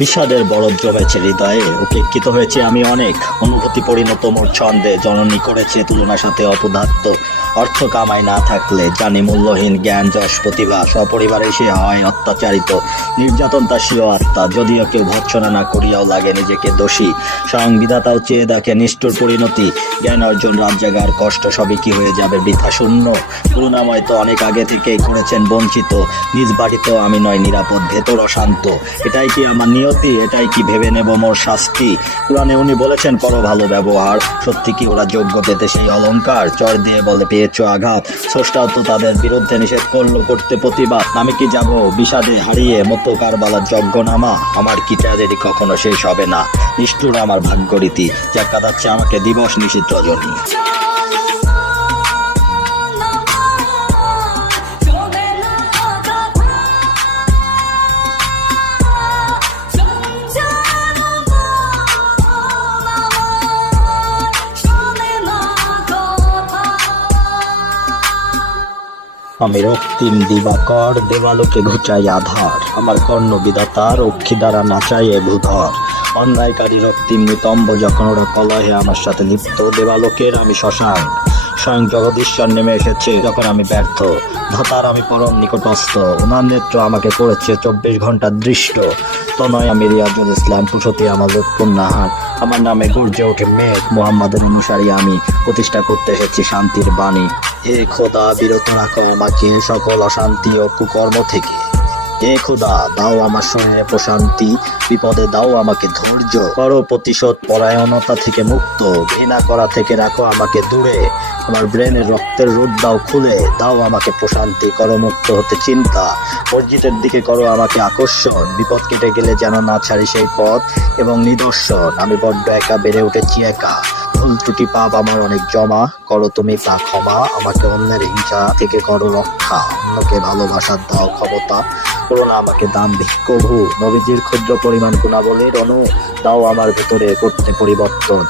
বিষাদের বরফ জমেছে হৃদয়ে, উপেক্ষিত হয়েছে আমি অনেক। অনুভূতি পরিণত মোর ছন্দে, জননী করেছে তুলনার সাথে অপদার্থ। অর্থ কামাই না থাকলে জানি মূল্যহীন জ্ঞান যশ প্রতিভা। সপরিবারে সে হয় অত্যাচারিত, নির্যাতন তার স্বীয় আত্মা। যদিও কেউ ভর্ৎসনা না করিয়াও লাগে নিজেকে দোষী। স্বয়ং বিধাতাও চেয়ে দেখে নিষ্ঠুর পরিণতি। জ্ঞান অর্জন, রাত জাগার কষ্ট সবই কি হয়ে যাবে বৃথা শূন্য। করুণাময় তো অনেক আগে থেকেই করেছেন বঞ্চিত। নিজ বাড়িতেও আমি নয় নিরাপদ, ভেতরও শান্ত। এটাই কি আমার নিয়তি? এটাই কি ভেবে নেব মোর শাস্তি? কোরআনে উনি বলেছেন করো ভালো ব্যবহার। সত্যি কি ওরা যোগ্য পেতে সেই অলংকার? চর দিয়ে বলে পেয়েছ আঘাত। স্রষ্টাও তো তাদের বিরুদ্ধে নিষেধ করলো করতে প্রতিবাদ। আমি কি যাব বিষাদে হারিয়ে মতো কারবালার যজ্ঞনামা? আমার কি ট্র্যাজেডি কখনো শেষ হবে না? নিষ্ঠুর আমার ভাগ্যরীতি, যা কাঁদাচ্ছে আমাকে দিবস নিশীথ রজনী। আমি রক্তিম দিবাকর, দেবালোকে ঘুচাই আধার। আমার কর্ণ বিধাতা রক্ষী দ্বারা নাচাইয়ে ভূধর। অন্যায়কারী রক্তিম নিতম্ব যখন ওরা কলহে আমার সাথে লিপ্ত। দেবালোকের আমি শ্মশান, স্বয়ং জগদীশ্বর নেমে এসেছে যখন আমি ব্যর্থ। ধাতার আমি পরম নিকটস্থ, ওনার নেত্র আমাকে করেছে 24 ঘন্টা দৃষ্ট। তনয় আমি রিয়াজুল ইসলাম, কুশতি আমার লুৎফুন্নাহার। আমার নামে গর্জে ওঠে মেঘ, মুহাম্মাদের অনুসারী আমি, প্রতিষ্ঠা করতে এসেছি শান্তির বাণী। হে খোদা, বিরত রাখো আমাকে সকল অশান্তি ও কুকর্ম থেকে। হে খোদা, দাও আমার শরীরে প্রশান্তি, বিপদে দাও আমাকে ধৈর্য। করো প্রতিশোধ পরায়ণতা থেকে মুক্ত, ঘৃণা করা থেকে রাখো আমাকে দূরে। আমার ব্রেনের রক্তের রোদ দাও খুলে, দাও আমাকে প্রশান্তি, করো মুক্ত হতে চিন্তা। মসজিদের দিকে করো আমাকে আকর্ষণ, বিপদ কেটে গেলে যেন না ছাড়ি সেই পথ এবং নিদর্শন। আমি বড্ড একা, বেড়ে উঠেছি একা। ভুল ত্রুটি পাপ আমার অনেক জমা, করো তুমি তা ক্ষমা। আমাকে অন্যের হিংসা থেকে করো রক্ষা, অন্যকে ভালোবাসার দাও ক্ষমতা। করো না আমাকে দাম্ভিক কভু, নবীজির ক্ষুদ্র পরিমাণ গুণাবলীর অনু। দাও আমার ভিতরে করতে পরিবর্তন।